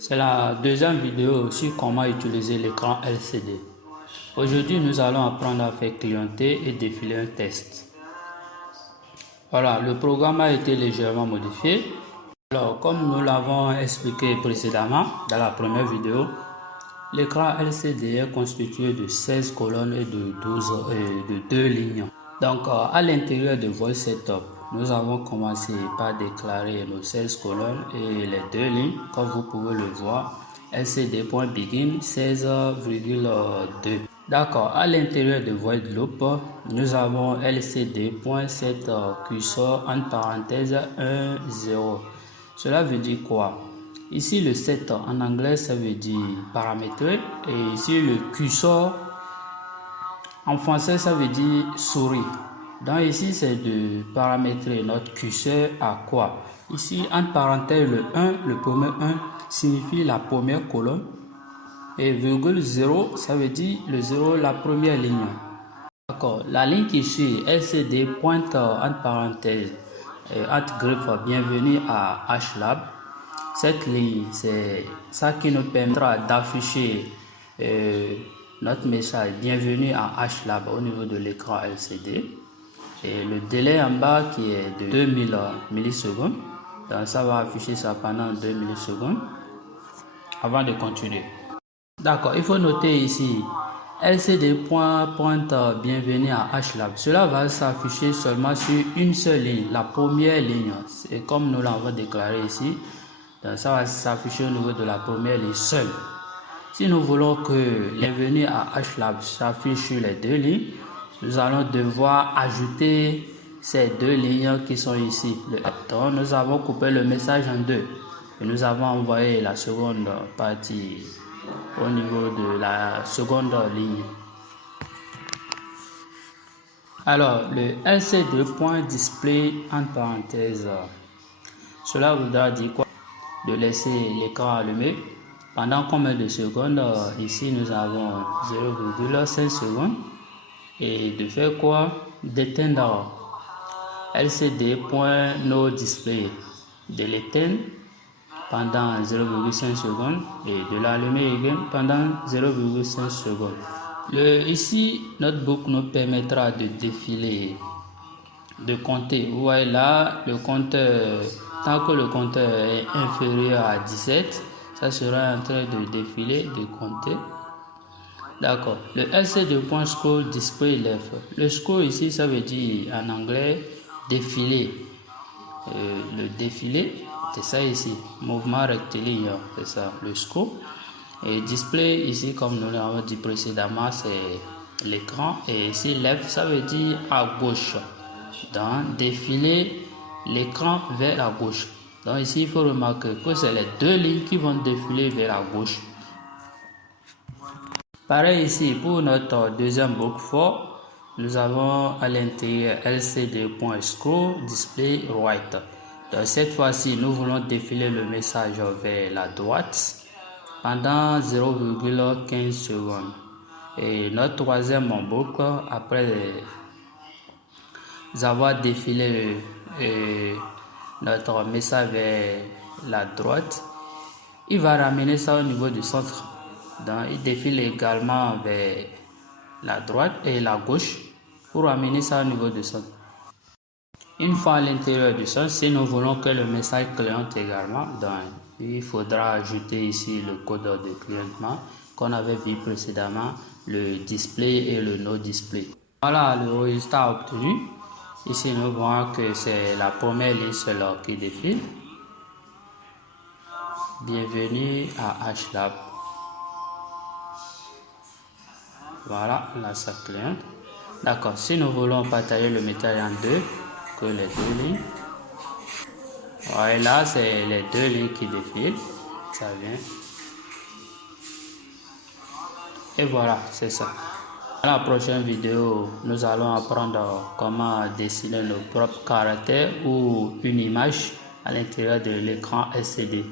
C'est la deuxième vidéo sur comment utiliser l'écran LCD. Aujourd'hui, nous allons apprendre à faire clienter et défiler un test. Voilà, le programme a été légèrement modifié. Alors, comme nous l'avons expliqué précédemment dans la première vidéo, l'écran LCD est constitué de 16 colonnes et de 2 lignes. Donc, à l'intérieur de Voice Setup, nous avons commencé par déclarer nos 16 colonnes et les 2 lignes, comme vous pouvez le voir, lcd.begin 16,2. D'accord, à l'intérieur de Void Loop, nous avons lcd.set cursor entre parenthèses 1, 0. Cela veut dire quoi? Ici, le set en anglais, ça veut dire paramétrer, et ici, le cursor en français, ça veut dire souris. Donc ici, c'est de paramétrer notre curseur à quoi? Ici, entre parenthèses, le 1, le premier 1 signifie la première colonne. Et virgule 0, ça veut dire le 0, la première ligne. D'accord. La ligne qui suit, LCD pointe entre parenthèses, entre griffes, bienvenue à HLab. Cette ligne, c'est ça qui nous permettra d'afficher notre message bienvenue à HLab au niveau de l'écran LCD. Et le délai en bas qui est de 2000 millisecondes. Donc ça va afficher ça pendant 2 millisecondes avant de continuer. D'accord, il faut noter ici LCD pointe bienvenue à HLab. Cela va s'afficher seulement sur une seule ligne, la première ligne. C'est comme nous l'avons déclaré ici. Donc ça va s'afficher au niveau de la première ligne seule. Si nous voulons que bienvenue à HLab s'affiche sur les 2 lignes, nous allons devoir ajouter ces 2 lignes qui sont ici. Donc nous avons coupé le message en 2 et nous avons envoyé la seconde partie au niveau de la seconde ligne. Alors le lc2.display entre parenthèses, cela voudra dire quoi? De laisser l'écran allumé pendant combien de secondes? Ici nous avons 0,5 secondes. Et de faire quoi? D'éteindre lcd.noDisplay, de l'éteindre pendant 0,5 secondes et de l'allumer également pendant 0,5 secondes. Ici, notre boucle nous permettra de défiler, de compter. Vous voyez là, le compteur, tant que le compteur est inférieur à 17, ça sera en train de défiler, de compter. D'accord. Le lc2.scroll display left. Le scroll ici, ça veut dire en anglais défiler. Le défilé, c'est ça ici. Mouvement rectiligne, c'est ça, le scroll. Et display ici, comme nous l'avons dit précédemment, c'est l'écran. Et ici, left, ça veut dire à gauche. Donc, défiler l'écran vers la gauche. Donc ici, il faut remarquer que c'est les 2 lignes qui vont défiler vers la gauche. Pareil ici, pour notre deuxième boucle for, nous avons à l'intérieur lcd.scroll display right. Donc cette fois-ci, nous voulons défiler le message vers la droite pendant 0,15 secondes. Et notre troisième boucle, après avoir défilé notre message vers la droite, il va ramener ça au niveau du centre. Donc, il défile également vers la droite et la gauche pour amener ça au niveau du centre. Une fois à l'intérieur du centre, si nous voulons que le message cliente également, donc il faudra ajouter ici le code de clientement qu'on avait vu précédemment, le display et le no display. Voilà le résultat obtenu. Ici, nous voyons que c'est la première ligne seule qui défile. Bienvenue à HLab. Voilà, là ça cliente. D'accord, si nous voulons partager le message en 2, que les 2 lignes. Voilà, là c'est les 2 lignes qui défilent. Ça vient. Et voilà, c'est ça. Dans la prochaine vidéo, nous allons apprendre comment dessiner nos propres caractères ou une image à l'intérieur de l'écran LCD.